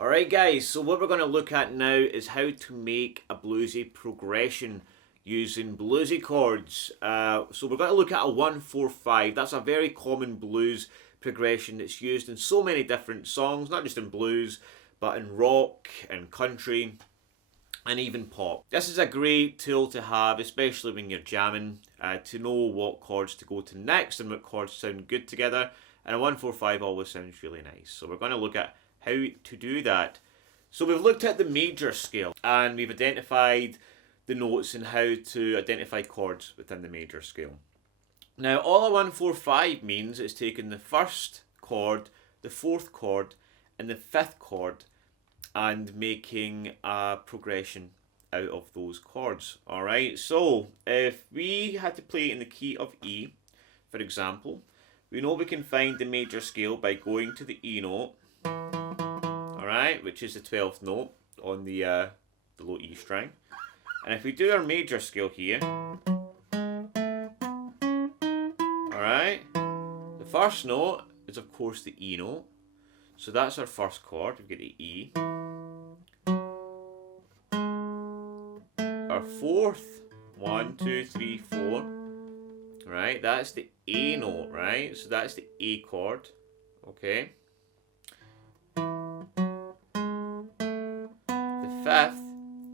Alright guys, so what we're going to look at now is how to make a bluesy progression using bluesy chords. So we're going to look at a 1-4-5. That's a very common blues progression that's used in so many different songs, not just in blues, but in rock and country and even pop. This is a great tool to have, especially when you're jamming, to know what chords to go to next and what chords sound good together. And a 1-4-5 always sounds really nice. So we're going to look at how to do that. So we've looked at the major scale and we've identified the notes and how to identify chords within the major scale. Now all a 1-4-5 means is taking the first chord, the fourth chord and the fifth chord and making a progression out of those chords. Alright, so if we had to play in the key of E, for example, we know we can find the major scale by going to the E note, alright, which is the 12th note on the low E string. And if we do our major scale here, alright, the first note is of course the E note. So that's our first chord, we get the E. Our fourth, 1, 2, 3, 4, right, that's the A note, right, so that's the A chord, okay. The fifth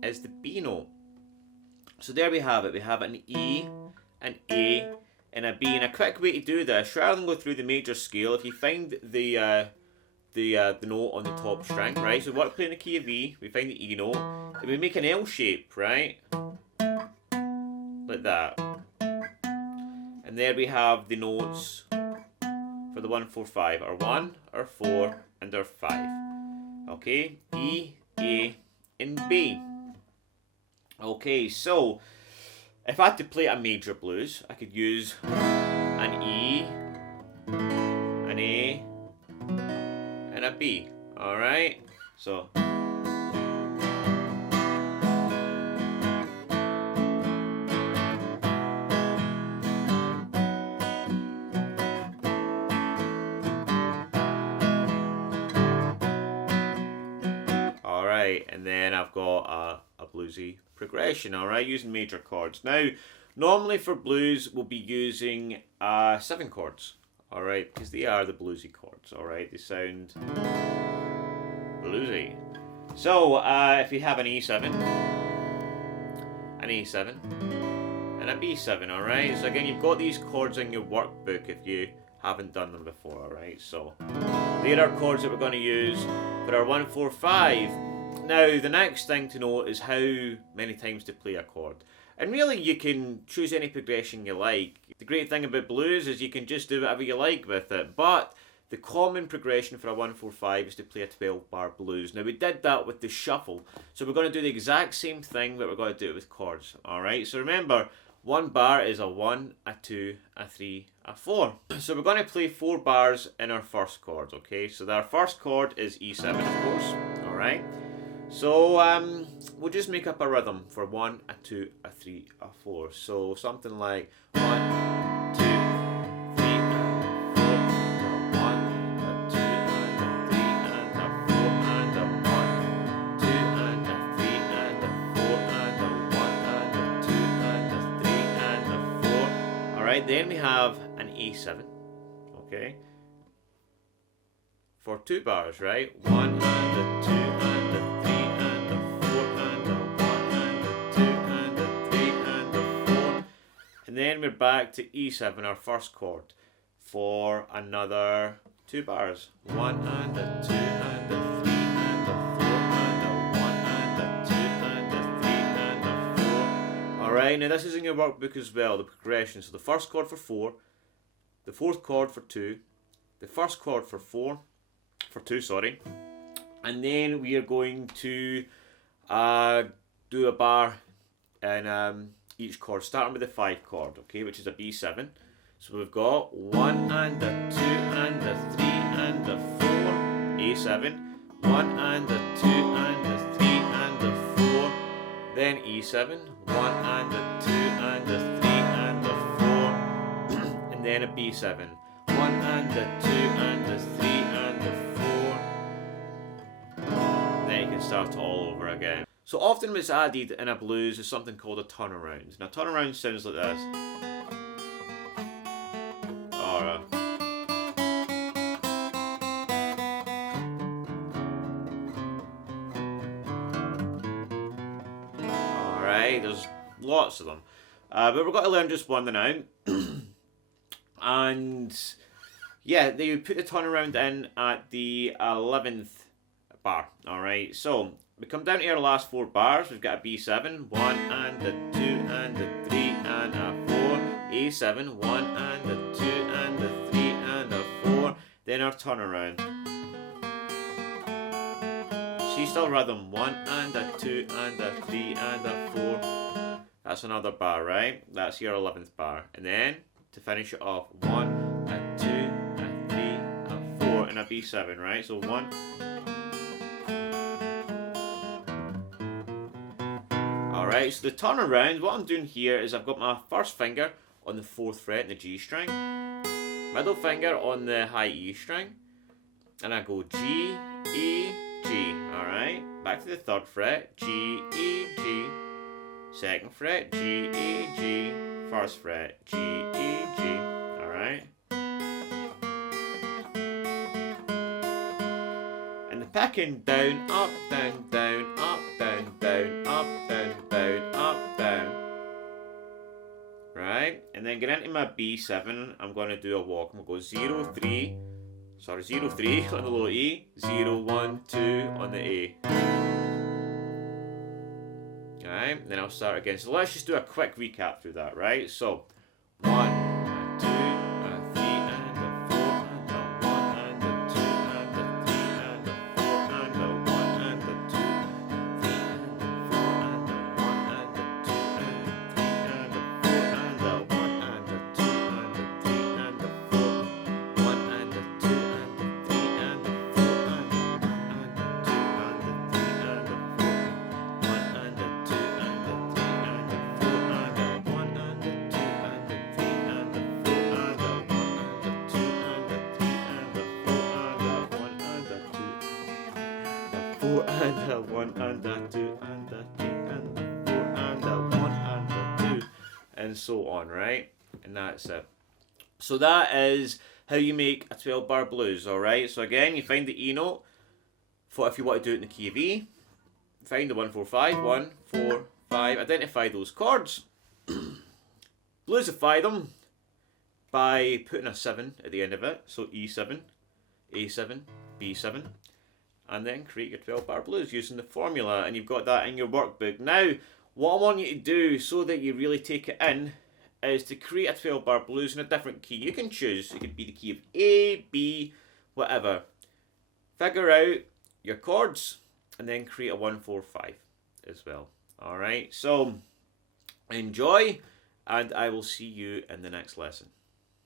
is the B note. So there we have it, we have an E, an A, and a B. And a quick way to do this, rather than go through the major scale, if you find the note on the top string, right, so we want to play in the key of E, we find the E note, and we make an L shape, right, like that. And there we have the notes for the 1-4-5, our 1, our 4, and our 5. Okay, E, A, and B. Okay, so if I had to play a major blues, I could use an E, an A, and a B. Alright, so and then I've got a bluesy progression, alright, using major chords. Now, normally for blues, we'll be using 7 chords, alright, because they are the bluesy chords, alright, they sound bluesy. So, if you have an E7, an A7, and a B7, alright, so again, you've got these chords in your workbook if you haven't done them before, alright, so there are chords that we're going to use for our 1-4-5. Now, the next thing to know is how many times to play a chord. And really, you can choose any progression you like. The great thing about blues is you can just do whatever you like with it. But the common progression for a 1-4-5 is to play a 12-bar blues. Now, we did that with the shuffle. So we're going to do the exact same thing, but we're going to do it with chords. Alright, so remember, 1 bar is a 1, a 2, a 3, a 4. So we're going to play 4 bars in our first chord, okay? So our first chord is E7, of course. Alright. So we'll just make up a rhythm for 1, a 2, a 3, a 4. So something like 1, 2, 3, and a 4, and a 1, a 2, and a 3, and a 4, and a 1, 2, and a 3, and a 4, and a 1, and a 2, and a 3, and a 4. Alright, then we have an A7, okay, for 2 bars, right? 1 and a 2 and a 3 and a 4 and a 1 and a 2 and a 3 and a 4. And then we're back to E7, our first chord, for another 2 bars. 1 and a 2 and a 3 and a 4 and a 1 and a 2 and a 3 and a 4. Alright, now this is in your workbook as well, the progression. So the first chord for 4, the fourth chord for 2, the first chord for 2, sorry, and then we are going to do a bar in each chord, starting with the 5 chord, okay, which is a B7. So we've got 1 and a 2 and a 3 and a 4, A7, 1 and a 2 and a 3 and a 4, then E7, 1 and a 2 and a 3 and a 4, and then a B7, 1 and a 2 and a 3 and a 4. then you can start it all over again. So often what's added in a blues is something called a turnaround. Now turnaround sounds like this. Or alright, there's lots of them. But we're going to learn just one now. And yeah, they put the turnaround in at the 11th bar. Alright, so we come down to our last 4 bars. We've got a B7, 1 and a 2 and a 3 and a 4, A7, 1 and a 2 and a 3 and a 4, then our turnaround. C star rhythm, 1 and a 2 and a 3 and a 4. That's another bar, right? That's your 11th bar. And then to finish it off, 1, a 2, a 3, a 4, and a B7, right? So 1. Alright, so the turnaround, what I'm doing here is I've got my first finger on the 4th fret in the G string, middle finger on the high E string, and I go G, E, G. Alright, back to the 3rd fret, G, E, G, 2nd fret, G, E, G, 1st fret, G, E, G. Alright. And the picking down, up, down, down, up, down, down, up, down, down, up, down. Right? And then get into my B7, I'm going to do a walk. I'm going to go 0, 3, sorry, 0, 3 on the low E, 0, 1, 2 on the A. Alright, then I'll start again. So let's just do a quick recap through that, right? So, 1, and 2, and 3, and a 4, and a 1, and a 2, and a 3, and a 4, and a 1, and a 2, 3, and a 4, and a 1, and a 2, and a 3, and a 4, and a 1, and a 2, and a 3, and a 4, 1, and a 2, and a 3, and a 4, and a 1, and a 2, and a 3, and a 4, 1, and a 2, and a 3, and a 4, and a 1, and a 2, and a 3, and a 4, and a 1, and a 2, and a 3, and a 4, and a 1, and a 2, the 4 and a 1 and a 2 and a 3 and a 4 and a 1 and a 2, and so on, right? And that's it. So that is how you make a 12-bar blues, alright? So again, you find the E note for if you want to do it in the key of E. Find the 1, 4, 5, 1, 4, 5, identify those chords, bluesify them by putting a 7 at the end of it, so E7, A7, B7, and then create your 12-bar blues using the formula, and you've got that in your workbook. Now, what I want you to do so that you really take it in is to create a 12-bar blues in a different key. You can choose, it could be the key of A, B, whatever. Figure out your chords, and then create a 1, 4, 5 as well. Alright, so enjoy, and I will see you in the next lesson.